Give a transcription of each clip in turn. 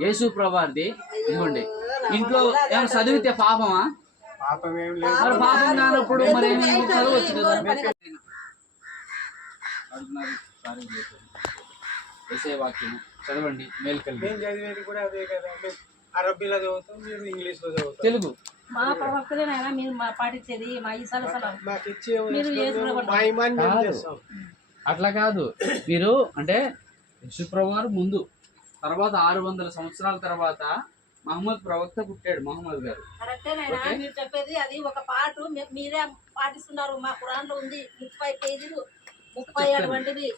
యేసు ప్రభారిది ఇవ్వండి ఇంట్లో ఏమైనా చదివితే పాపమా? పాపం ఏం లేదు మరి పాపం కానప్పుడు మరి ఏమి చదవచ్చు కదా. వాక్యం చదవండి చదువుతాం మీరు ఇంగ్లీష్లో చదువుతాం. తెలుగు. మా ప్రవక్తలేనైనా మీరు మా పాటించేది మా ఈసాల సలం మాకు ఇచ్చే మీరు అట్లా కాదు. మీరు అంటే యశుప్రభు ముందు తర్వాత ఆరు వందల సంవత్సరాల తర్వాత మహమ్మద్ ప్రవక్త పుట్టాడు మహమ్మద్ గారు. కరెక్టేనైనా మీరు చెప్పేది అది ఒక పాటు మీ- మీరే పాటిస్తున్నారు మా ఖురాన్లో ఉంది ముప్పై పేజీలు ముప్పై అటువంటివి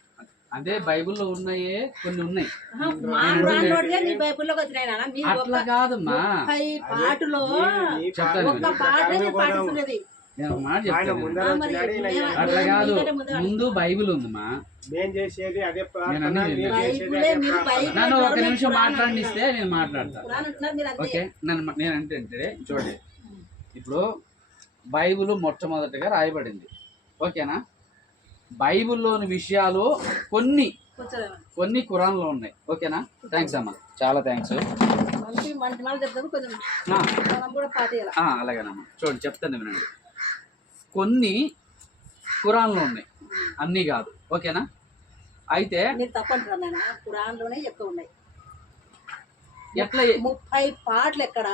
అదే బైబిల్లో ఉన్నాయే కొన్ని ఉన్నాయి. అట్లా కాదమ్మా. ముప్పై పాటలో ఈ చెప్తాను. ఒక పాటే పాటిస్తున్నది. అట్లా కాదు. ముందు బైబిల్. బైబిల్ నన్ను ఒక నిమిషం మాట్లాడిస్తే నేను మాట్లాడతాను ఓకే? నన్ను నేను అంటే అంటే చూడండి. ఇప్పుడు బైబిల్ మొట్టమొదటిగా రాయబడింది. ఓకేనా? బైబిల్లోని విషయాలు కొన్ని? కొన్ని ఖురాన్లో ఉన్నాయి. ఓకేనా? థ్యాంక్స్ అమ్మా. చాలా థ్యాంక్స్ మంచి మంచి మాట చెప్తాము కొంచెం మనం కూడా పాటియాలి అలాగేనమ్మా. చూడండి చెప్తాను వినండి. కొన్ని ఖురాన్లో ఉన్నాయి. అన్నీ కాదు. ఓకేనా? అయితే మీరు తప్పంటారు నాయన ఖురాన్లోనే ఎక్కువ ఉన్నాయి. ఎట్లా ముప్పై పాటలు ఎక్కడ?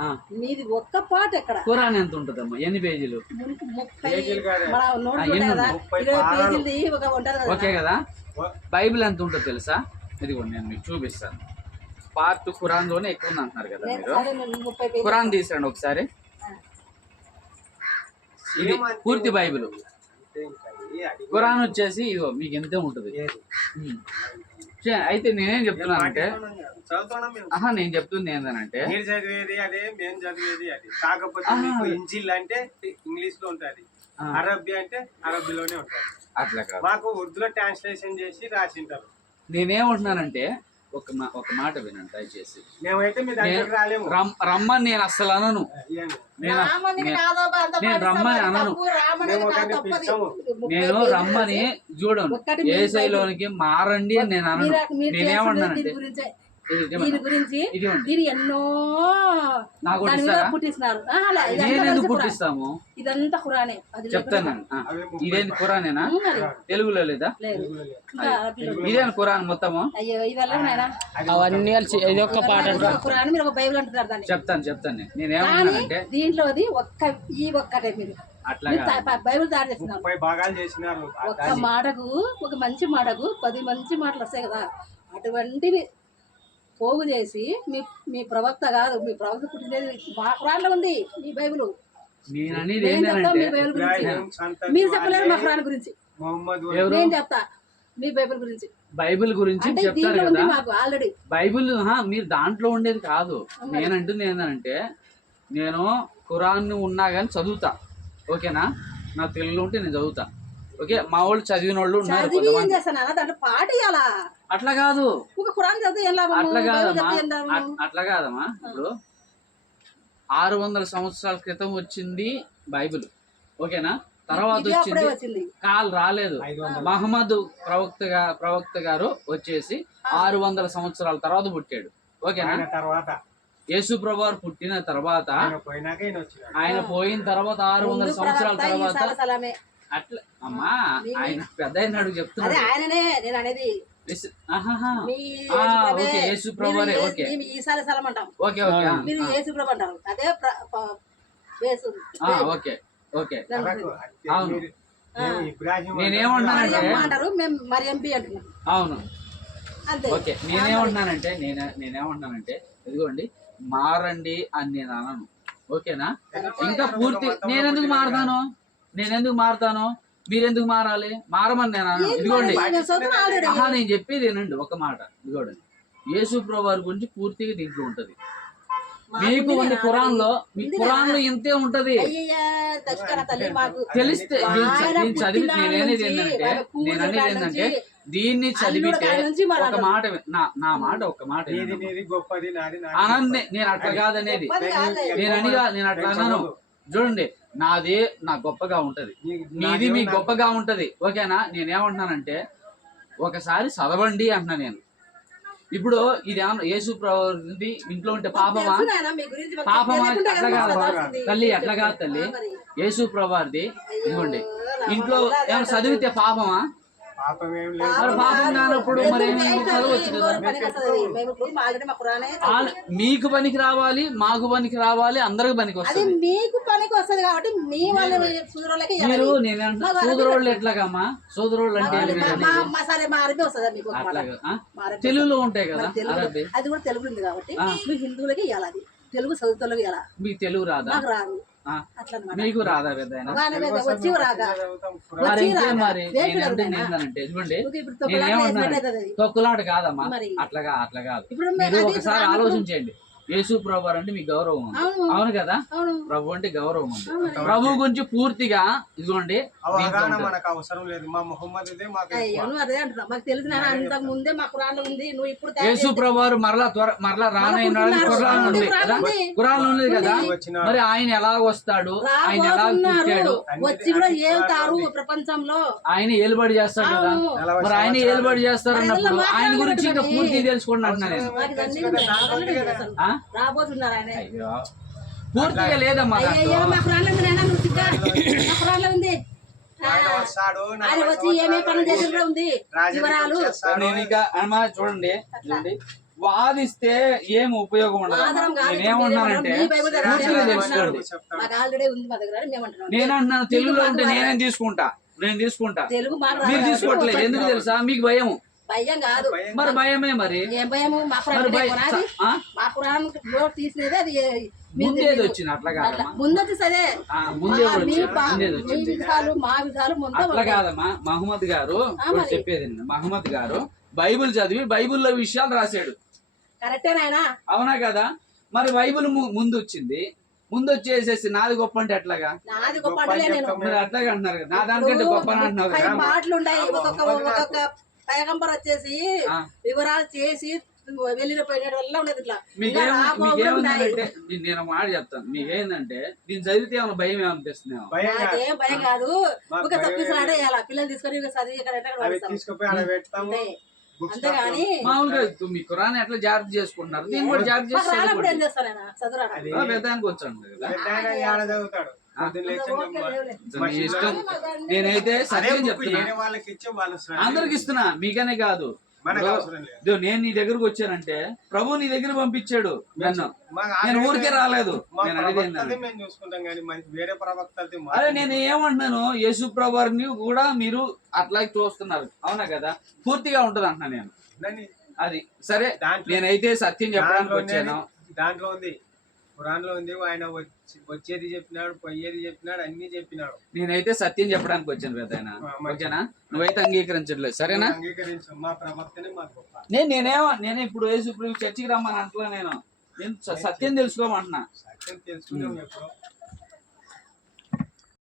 ఆ, మీది ఒక్క పాట ఎక్కడ? ఖురాన్ ఎంత ఉంటుందమ్మా? ఎన్ని పేజీలు? ముప్పై ఓకే కదా? బైబిల్ ఎంత ఉంటుందో తెలుసా? ఇదిగోండి నేను మీకు చూపిస్తాను. పార్ట్ ఖురాన్లోనే ఎక్కువ ఉంది అంటున్నారు కదా మీరు. ఖురాన్ తీసుకురండి ఒకసారి. ఇది పూర్తి బైబిల్. ఖురాన్ వచ్చేసి ఇదిగో మీకు ఎంతే ఉంటుంది. అయితే నేనేం చదువుతున్నాం మేము ఆహా నేను చెప్తుంది ఏంటంటే మీరు చదివేది అదే మేము చదివేది అది. కాకపోతే. మీకు ఇంజిల్ అంటే ఇంగ్లీష్లో ఉంటది. అరబ్బీ అంటే అరబ్బీలోనే ఉంటది. అట్లా కాదు. మాకు ఉర్దూలో ట్రాన్స్లేషన్ చేసి రాసింటారు. నేనేమంటున్నానంటే ఒక మా ఒక మాట వినండి దయచేసి మేమైతే మీ దగ్గరికి రాలేము రమ్ రమ్మని నేను అస్సలు అనను. నేను రామని నే- కాదో అంత నేను పాటిస్తాం, రమ్మని అనను. తప్పు, రామని మేము కాదు ఒకరిని తప్పది. పిలిచాము. ముప్పై నేను పేజీలు రమ్మని చూడను ఒక్కటి మీరు ఏసైలోనికి మారండి అని నేను అనను మీరు- మీరు చేస్తున్నది నేనేమన్నానంటే దీని గురించే. ఇది దీని? గురించి దీని ఎన్నో నాకు దాని మీద? పుట్టిస్తున్నారు. పుట్టిస్తాము. ఇదంతా ఖురానే. అది చెప్తాను ఇదేంటి ఖురానేనా. తెలుగులో లేదా. ఇదేనా ఖురాన్ మొత్తము? అయ్యో ఇవల్ల అవన్నీ కలిసి ఇది ఒక్క పాట ఒక ఖురాన్? మీరు ఒక బైబిల్ అంటున్నారు దాన్ని. చెప్తాను చెప్తాను నేను. కానీ నేనేమన్నానంటే దీంట్లోది ఒక్క ఈ ఒక్కటే మీరు. బైబిల్ తయారు చేస్తున్నారు. ముప్పై భాగాలు చేసినారు. ఒక్క మాటకు ఒక మంచి మాటకు పది మంచి మాటలు వస్తాయి కదా. అటువంటివి పోగు చేసి మీ మీ ప్రవక్త కాదు మీ ప్రవక్త పుట్టినది మా ఖురాన్లో ఉంది మీ బైబిల్. మీరు చెప్పలేరు మా ఖురాన్ గురించి. నేను చెప్తా మీ బైబిల్ గురించి. బైబిల్ గురించి చెప్తారు కదా. బైబిల్ మీరు దాంట్లో ఉండేది కాదు. నేనంటుంది ఏంటంటే నేను ఖురాన్ ఉన్నా కానీ చదువుతా. ఓకేనా? నా తెలుగులో ఉంటే నేను చదువుతా. ఓకే? మా వాళ్ళు చదివిన వాళ్ళు ఉన్నారు చదివి ఏం కొంతమంది. చేస్తానా దాంట్లో పాట ఇవ్వాలా అట్లా కాదు. ఒక ఖురాన్ చదివితే ఏం లాభం అట్లా బైబిల్ కాదమ్మా. ఏం అట్- అట్లా కాదమ్మా. ఇప్పుడు ఆరు వందల సంవత్సరాల క్రితం వచ్చింది బైబిల్. ఓకేనా? తర్వాత ఇది అప్పుడే వచ్చింది వచ్చింది. కాల్ రాలేదు. మహమ్మద్ ప్రవక్త గా- ప్రవక్త గారు వచ్చేసి ఆరు వందల సంవత్సరాల తర్వాత పుట్టాడు. ఓకేనా? ఆయన తర్వాత. యేసు ప్రభువారు పుట్టిన తర్వాత ఆయన పోయినాక ఈయన వచ్చినాడు. ఆయన పోయిన తర్వాత ఆరు వందల ముందు సంవత్సరాల ప్రవక్త తర్వాత ఈసా సలామే. అట్లా. అమ్మా ఆయన పెద్ద అయినాడు అదే చెప్తున్నాడు. ఆయననే నేను అనేది యేసు- ఈసారి సలం అంటాం మీరు ప్రభు అంటారు. అదే ఓకే ఓకే. అవును. మేము మరి ఎంపీ అంటున్నాం. అవును. అంతే. ఓకే నేనేమంటున్నానంటే నేను నేనేమంటున్నానంటే ఇదిగోండి మారండి అని నేను అనను. ఓకేనా? ఇంకా పూర్తి నేనెందుకు మారుతాను? నేనెందుకు మారుతాను? మీరెందుకు మారాలి? మారమని నేను ఇదిగోండి. ఆహా నేను చెప్పేది వినండి ఒక మాట. ఇదిగోండి. యేసు ప్రభు వారి గురించి పూర్తిగా దీంట్లో ఉంటది. మీకు ఉంది ఖురాన్లో మీ ఖురాన్లో ఇంతే ఉంటది. అయ్యయ్యా తచ్చుకర తల్లి మాకు తెలిస్తే చదివి నేనేది ఏంటంటే నేను అనేది ఏంటంటే దీన్ని చదివితే ఒక మాట నా నా మాట ఒక మాట నీది వినండి. నీది గొప్పది నాది నాది ఆనందే నేను అట్లా కాదనేది. నేను అనిగా నేను అట్లా అన్నాను. చూడండి నాది నా గొప్పగా ఉంటది. నీది మీ గొప్పగా ఉంటది. ఓకేనా? నేనేమంటున్నానంటే ఒకసారి చదవండి అంటున్నా నేను. ఇప్పుడు ఇది ఏమన్నా యేసు ప్రవృత్తి ఇంట్లో ఉంటే పాపమా? పాపమా? అట్లా కదా. తల్లి అట్లా కాదు తల్లి. యేసు ప్రభారిది ఇదిగోండి. ఇంట్లో ఏమైనా చదివితే పాపమా? మీకు పనికి రావాలి మాకు పనికి రావాలి అందరికి పనికి అది వస్తుంది. మీకు పనికి వస్తది కాబట్టి మీ వాళ్ళ మీరు నేను సోదరోళ్ళు ఎట్లాగమ్మా? సోదరోళ్ళు అంటే తెలుగులో ఉంటాయి కదా అది కూడా తెలుగు ఉంది కాబట్టి మీ హిందువులకి ఇవ్వాలి అది. తెలుగు చదువుతులకి ఇవ్వాలి? మీకు తెలుగు రాదా? నాకు రాదు. మీకు రాదా పెద్ద ఇప్పుడు తొక్కులాట నేనేమన్నాను కాదమ్మా. మరి. అట్లాగా అట్లా కాదు. ఒకసారి ఆలోచించండి యేసు ప్రభు అంటే మీకు గౌరవం ఉంది. అవును. అవును కదా? ప్రభు అంటే గౌరవం ఉంది. ప్రభు గురించి పూర్తిగా ఇదిగోండి దీంట్లో అవగాహన ఉంటుంది. మనకు అవసరం లేదు. మా మొహమ్మద్ ఇదే మాకు అయ్యో ఎక్కువ. నువ్వు అదే అంటున్నావు. మాకు తెలిసిన అంతకు ముందే మా కురాన్లో ఉంది. నువ్వు ఇప్పుడు తయారు యేసు ప్రభు మరలా త్వర మరలా రానయ్యాడు పుట్టినారు. ఖురాన్ ఉంది కదా. ఖురాన్ ఉంది కదా. మరి ఆయన ఎలా వస్తాడు? ఆయన ఎలా పుట్టాడు? వచ్చి కూడా ఏళ్తారు ప్రపంచంలో? ఆయన ఏలుబడి చేస్తాడు కదా? మరి ఆయన. ఏలుబడి చేస్తారు అన్నప్పుడు ఆయన గురించి ఇంకా. పూర్తి తెలుసుకోండి అంటున్నా నేను. రాబోతున్నారు ఆయన. అయ్యో. పూర్తిగా లేదమ్మా అయ్యో ఉంది నాయనా నువ్వు సిగ్గా మా కురాన్లో ఉంది. ఆ, ఆయన వస్తాడు ఆయన నలభై వచ్చి ఏమే పనులు చేసి కూడా ఉంది. వివరాలు. రాజకీయం చేస్తాడు. నేను ఇంకా అమ్మా చూడండి చూడండి. వాదిస్తే ఏం ఉపయోగం ఉండదు. పూర్తిగా తెలుసుకోండి అంటున్నాం. నేను అంటున్నాను తెలుగులో ఉంటే నేనేం తీసుకుంటా? నేను తీసుకుంటా. మీరు. తీసుకోవట్లేదు. ఎందుకు తెలుసా? మీకు భయం. భయం కాదు. మరి భయమే మరి? ఏం భయము? మా పురాణం? మా పురాణం తీసినది అది ముందేది వచ్చింది అట్లా సరే ముందే మా- విధాలు మా విధాలు ముందు అట్లా కాదమ్మా. మహమ్మద్ గారు. చెప్పేది. మహమ్మద్ గారు బైబిల్ చదివి బైబిల్లో విషయాలు రాశాడు. అవునా కదా? మరి బైబిల్ ముందు వచ్చింది ముందు వచ్చేసేసి నాది గొప్ప అంటే ఎట్లాగా? నాది గొప్ప అట్లాగే అంటున్నారు కదా. నా దానికంటే గొప్ప కదా. మాటలు ఉన్నాయి ఒక్కొక్క ఒక్కొక్క పైగంబర్ వచ్చేసి. వివరాలు చేసి వెళ్ళిపోయిన వల్ల ఉన్నది ఇట్లా. నేను- నేను మాట చెప్తాను. మీకేందంటే దీన్ని చదివితే ఏమైనా భయం కాదు. నాకేం భయం కాదు. ఒక తప్పిస్తున్నాడే ఇలా పిల్లలు తీసుకొని ఇక చదివి ఇక్కడ అంతేగాని మామూలుగా మీ కురాన్ ఎట్లా జాగ్రత్త చేసుకుంటున్నారు? దీన్ని కూడా జాగ్రత్త ఏం చేస్తాను నేను పెద్దానికి వచ్చాను ఇష్టం. నేనైతే అదే సత్యం చెప్తున్నా. అందరికి ఇస్తున్నా. మీకనే కాదు. నేను నీ దగ్గరకు వచ్చానంటే ప్రభు నీ దగ్గర పంపించాడు నన్ను. నేను ఊరికే రాలేదు. మా నేను ఏమంటున్నాను? యేసు ప్రభుని కూడా మీరు అట్లాగే చూస్తున్నారు. అవునా కదా? పూర్తిగా ఉంటది అంటున్నా నేను. అది. సరే నేనైతే సత్యం చెప్పడానికి వచ్చాను. దాంట్లో ఉంది. ఖురాన్లో ఉంది ఆయన వచ్చి వచ్చేది చెప్పినాడు పోయేది చెప్పినాడు అన్ని చెప్పినాడు. నేనైతే సత్యం చెప్పడానికి వచ్చాను పెద్దాయన ఓకేనా? నువ్వైతే అంగీకరించట్లేదు సరేనా? అంగీకరించాం మా ప్రవక్తనే మాకు గొప్ప. నేను నేనేమో నేను ఇప్పుడు ప్రభు చర్చికి రమ్మని అంటలా నేను. నేను సత్యం తెలుసుకోమంటున్నా. సత్యం తెలుసుకున్నాం ఎప్పుడు.